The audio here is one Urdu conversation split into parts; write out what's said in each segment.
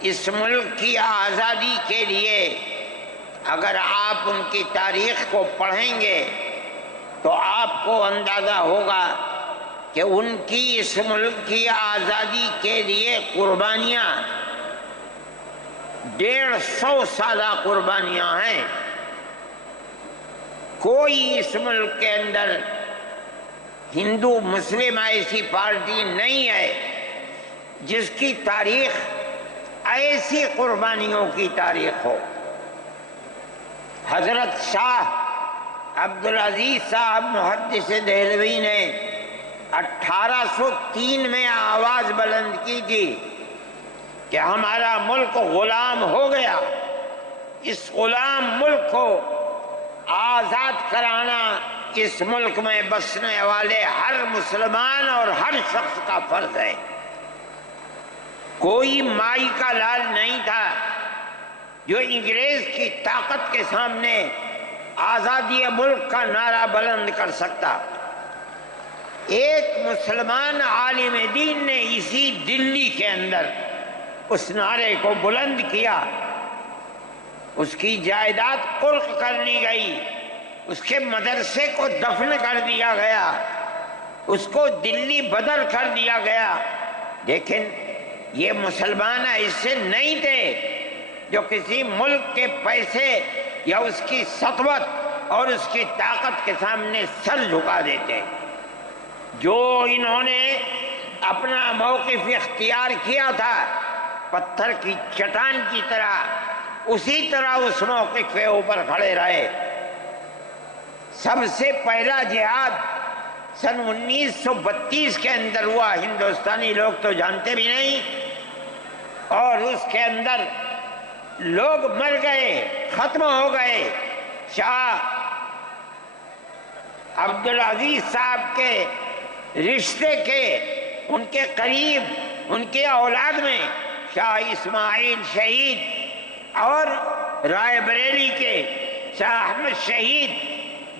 اس ملک کی آزادی کے لیے اگر آپ ان کی تاریخ کو پڑھیں گے تو آپ کو اندازہ ہوگا کہ ان کی اس ملک کی آزادی کے لیے قربانیاں 150 سالہ قربانیاں ہیں۔ کوئی اس ملک کے اندر ہندو مسلم ایسی پارٹی نہیں ہے جس کی تاریخ ایسی قربانیوں کی تاریخ ہو۔ حضرت شاہ عبدالعزیز صاحب محدث دہلوی نے 1803 میں آواز بلند کی تھی کہ ہمارا ملک غلام ہو گیا، اس غلام ملک کو آزاد کرانا اس ملک میں بسنے والے ہر مسلمان اور ہر شخص کا فرض ہے۔ کوئی مائی کا لال نہیں تھا جو انگریز کی طاقت کے سامنے آزادی ملک کا نعرہ بلند کر سکتا۔ ایک مسلمان عالم دین نے اسی دلی کے اندر اس نعرے کو بلند کیا، اس کی جائیداد قلق کر لی گئی، اس کے مدرسے کو دفن کر دیا گیا، اس کو دلی بدر کر دیا گیا، لیکن یہ مسلمان ایسے نہیں تھے جو کسی ملک کے پیسے یا اس کی سطوت اور اس کی طاقت کے سامنے سر جھکا دیتے۔ جو انہوں نے اپنا موقف اختیار کیا تھا پتھر کی چٹان کی طرح، اسی طرح اس موقف کے اوپر کھڑے رہے۔ سب سے پہلا جہاد سن 1932 کے اندر ہوا، ہندوستانی لوگ تو جانتے بھی نہیں، اور اس کے اندر لوگ مر گئے، ختم ہو گئے۔ شاہ عبدالعزیز صاحب کے رشتے کے، ان کے قریب، ان کے اولاد میں شاہ اسماعیل شہید اور رائے بریلی کے شاہ احمد شہید،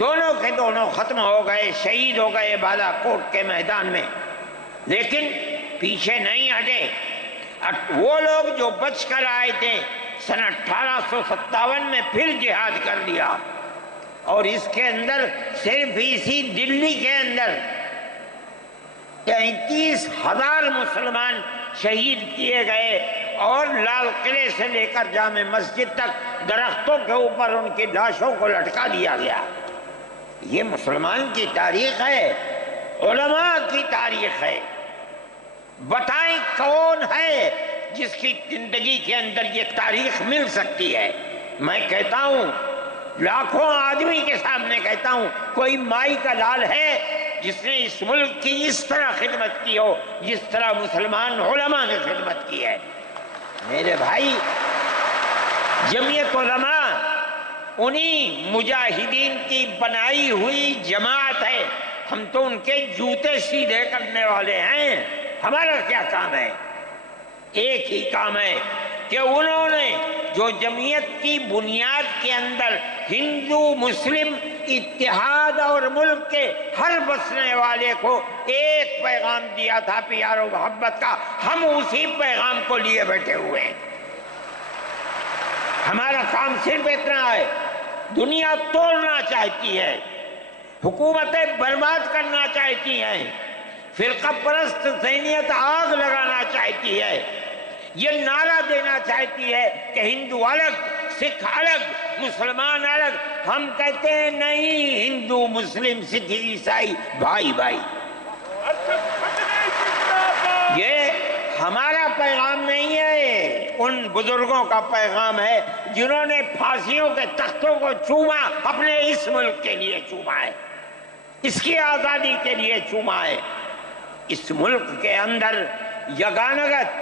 دونوں کے دونوں ختم ہو گئے، شہید ہو گئے بالا کوٹ کے میدان میں۔ لیکن پیچھے نہیں ہٹے۔ وہ لوگ جو بچ کر آئے تھے سن 1857 میں پھر جہاد کر لیا، اور اس کے اندر صرف اسی دلی کے اندر 33,000 مسلمان شہید کیے گئے، اور لال قلعے سے لے کر جامع مسجد تک درختوں کے اوپر ان کی لاشوں کو لٹکا دیا گیا۔ یہ مسلمان کی تاریخ ہے، علماء کی تاریخ ہے۔ بتائیں کون ہے جس کی زندگی کے اندر یہ تاریخ مل سکتی ہے؟ میں کہتا ہوں، لاکھوں آدمی کے سامنے کہتا ہوں، کوئی مائی کا لال ہے جس نے اس ملک کی اس طرح خدمت کی ہو جس طرح مسلمان علماء نے خدمت کی ہے؟ میرے بھائی، جمعیت علماء انہی مجاہدین کی بنائی ہوئی جماعت ہے۔ ہم تو ان کے جوتے سیدھے کرنے والے ہیں۔ ہمارا کیا کام ہے؟ ایک ہی کام ہے کہ انہوں نے جو جمعیت کی بنیاد کے اندر ہندو مسلم اتحاد اور ملک کے ہر بسنے والے کو ایک پیغام دیا تھا پیار و محبت کا، ہم اسی پیغام کو لیے بیٹھے ہوئے ہیں۔ ہمارا کام صرف اتنا ہے۔ دنیا توڑنا چاہتی ہے، حکومتیں برباد کرنا چاہتی ہیں، فرقہ پرست ذہنیت آگ لگانا چاہتی ہے، یہ نعرہ دینا چاہتی ہے کہ ہندو الگ، سکھ الگ، مسلمان الگ۔ ہم کہتے ہیں نہیں، ہندو مسلم سکھ عیسائی بھائی بھائی۔ یہ ہمارا پیغام نہیں ہے، ان بزرگوں کا پیغام ہے جنہوں نے پھانسیوں کے تختوں کو چوما، اپنے اس ملک کے لیے چوما ہے، اس کی آزادی کے لیے چوما ہے۔ اس ملک کے اندر یگانگت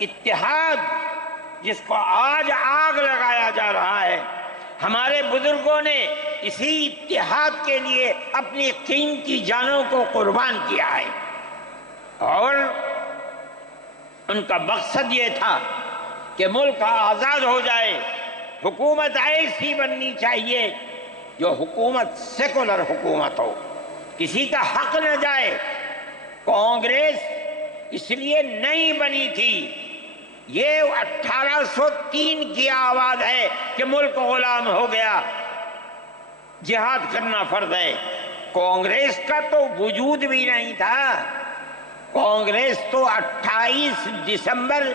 اتحاد جس کو آج آگ لگایا جا رہا ہے، ہمارے بزرگوں نے اسی اتحاد کے لیے اپنی قیمتی جانوں کو قربان کیا ہے، اور ان کا مقصد یہ تھا کہ ملک آزاد ہو جائے۔ حکومت ایسی بننی چاہیے جو حکومت سیکولر حکومت ہو، کسی کا حق نہ جائے۔ کانگریس اس لیے نہیں بنی تھی یہ 1803 کی آواز ہے کہ ملک غلام ہو گیا، جہاد کرنا فرض ہے۔ کانگریس کا تو وجود بھی نہیں تھا۔ کانگریس تو 28 دسمبر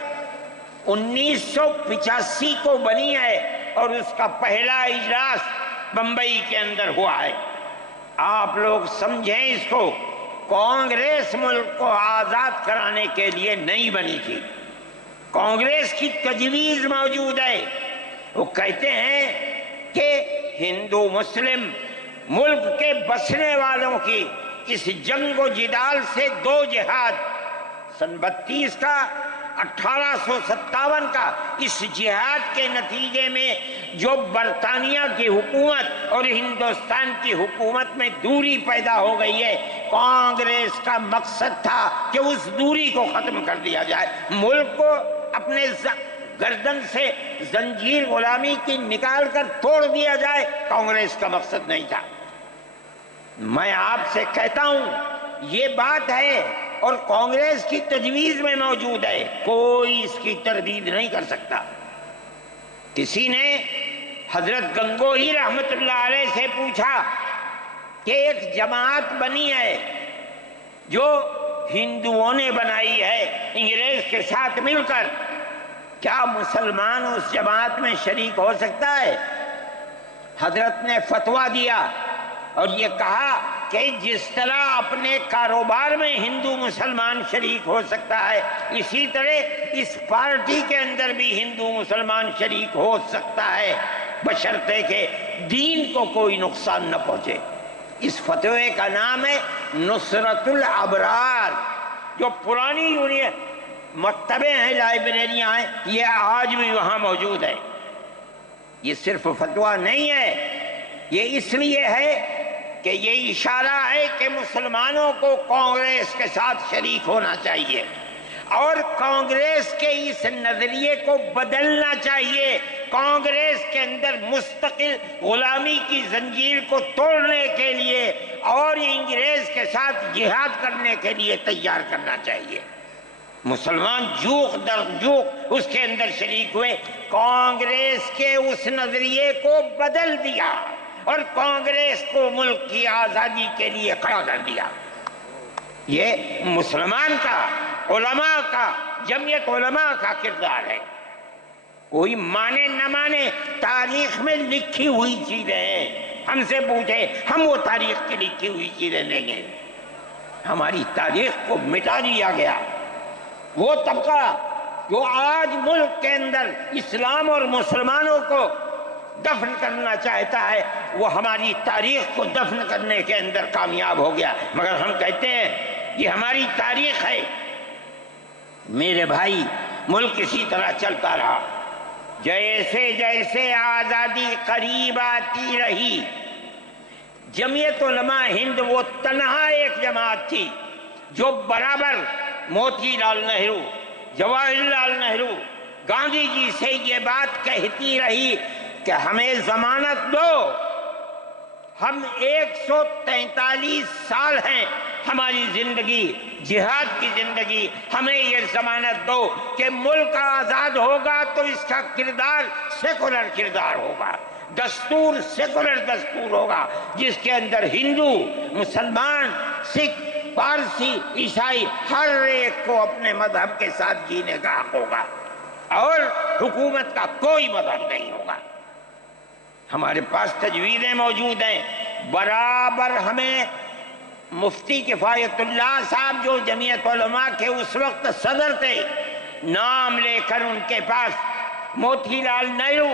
1985 کو بنی ہے اور اس کا پہلا اجلاس بمبئی کے اندر ہوا ہے۔ آپ لوگ سمجھیں اس کو، کانگریس ملک کو آزاد کرانے کے لیے نہیں بنی تھی۔ کانگریس کی تجویز موجود ہے۔ وہ کہتے ہیں کہ ہندو مسلم ملک کے بسنے والوں کی اس جنگ و جدال سے دو جہاد، سن 32 کا 1857 کا، اس جہاد کے نتیجے میں جو برطانیہ کی حکومت اور ہندوستان کی حکومت میں دوری پیدا ہو گئی ہے، کانگریس کا مقصد تھا کہ اس دوری کو ختم کر دیا جائے، ملک کو اپنے گردن سے زنجیر غلامی کی نکال کر توڑ دیا جائے۔ کانگریس کا مقصد نہیں تھا۔ میں آپ سے کہتا ہوں یہ بات ہے اور کانگریس کی تجویز میں موجود ہے، کوئی اس کی تردید نہیں کر سکتا۔ کسی نے حضرت گنگوہی رحمت اللہ علیہ سے پوچھا کہ ایک جماعت بنی ہے جو ہندوؤں نے بنائی ہے انگریز کے ساتھ مل کر، کیا مسلمان اس جماعت میں شریک ہو سکتا ہے؟ حضرت نے فتویٰ دیا اور یہ کہا کہ جس طرح اپنے کاروبار میں ہندو مسلمان شریک ہو سکتا ہے، اسی طرح اس پارٹی کے اندر بھی ہندو مسلمان شریک ہو سکتا ہے، بشرطے کہ دین کو کوئی نقصان نہ پہنچے۔ اس فتوے کا نام ہے نصرت الابرار، جو پرانی یونین مکتبیں ہیں، لائبریریاں ہیں، یہ آج بھی وہاں موجود ہے۔ یہ صرف فتویٰ نہیں ہے، یہ اس لیے ہے کہ یہ اشارہ ہے کہ مسلمانوں کو کانگریس کے ساتھ شریک ہونا چاہیے اور کانگریس کے اس نظریے کو بدلنا چاہیے۔ کانگریس کے اندر مستقل غلامی کی زنجیر کو توڑنے کے لیے اور انگریز کے ساتھ جہاد کرنے کے لیے تیار کرنا چاہیے۔ مسلمان جوق در جوق اس کے اندر شریک ہوئے، کانگریس کے اس نظریے کو بدل دیا اور کانگریس کو ملک کی آزادی کے لیے کھڑا کر دیا۔ یہ مسلمان کا، علماء کا، جمعیت علماء کا کردار ہے۔ کوئی مانے نہ مانے، تاریخ میں لکھی ہوئی چیزیں ہیں۔ ہم سے پوچھے، ہم وہ تاریخ کی لکھی ہوئی چیزیں نہیں ہیں۔ ہماری تاریخ کو مٹا دیا گیا۔ وہ طبقہ جو آج ملک کے اندر اسلام اور مسلمانوں کو دفن کرنا چاہتا ہے، وہ ہماری تاریخ کو دفن کرنے کے اندر کامیاب ہو گیا۔ مگر ہم کہتے ہیں یہ ہماری تاریخ ہے۔ میرے بھائی، ملک اسی طرح چلتا رہا، جیسے جیسے آزادی قریب آتی رہی، جمعیت علماء ہند وہ تنہا ایک جماعت تھی جو برابر موتی لال نہرو، جواہر لال نہرو، گاندھی جی سے یہ بات کہتی رہی کہ ہمیں ضمانت دو۔ ہم 143 سال ہیں ہماری زندگی، جہاد کی زندگی، ہمیں یہ ضمانت دو کہ ملک آزاد ہوگا تو اس کا کردار سیکولر کردار ہوگا، دستور سیکولر دستور ہوگا، جس کے اندر ہندو، مسلمان، سکھ، پارسی، عیسائی ہر ایک کو اپنے مذہب کے ساتھ جینے کا حق ہوگا اور حکومت کا کوئی مذہب نہیں ہوگا۔ ہمارے پاس تجویزیں موجود ہیں۔ برابر ہمیں مفتی کفایت اللہ صاحب جو جمعیت علماء کے اس وقت صدر تھے، نام لے کر ان کے پاس موتی لال نہرو،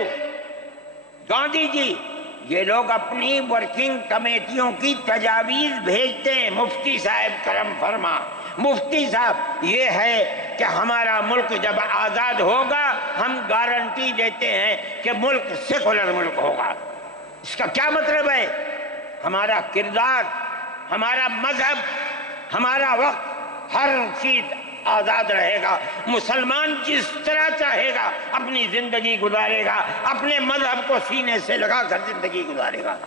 گاندھی جی، یہ لوگ اپنی ورکنگ کمیٹیوں کی تجاویز بھیجتے ہیں، مفتی صاحب کرم فرما، مفتی صاحب یہ ہے کہ ہمارا ملک جب آزاد ہوگا ہم گارنٹی دیتے ہیں کہ ملک سیکولر ملک ہوگا۔ اس کا کیا مطلب ہے؟ ہمارا کردار، ہمارا مذہب، ہمارا وقت، ہر چیز آزاد رہے گا۔ مسلمان جس طرح چاہے گا اپنی زندگی گزارے گا، اپنے مذہب کو سینے سے لگا کر زندگی گزارے گا۔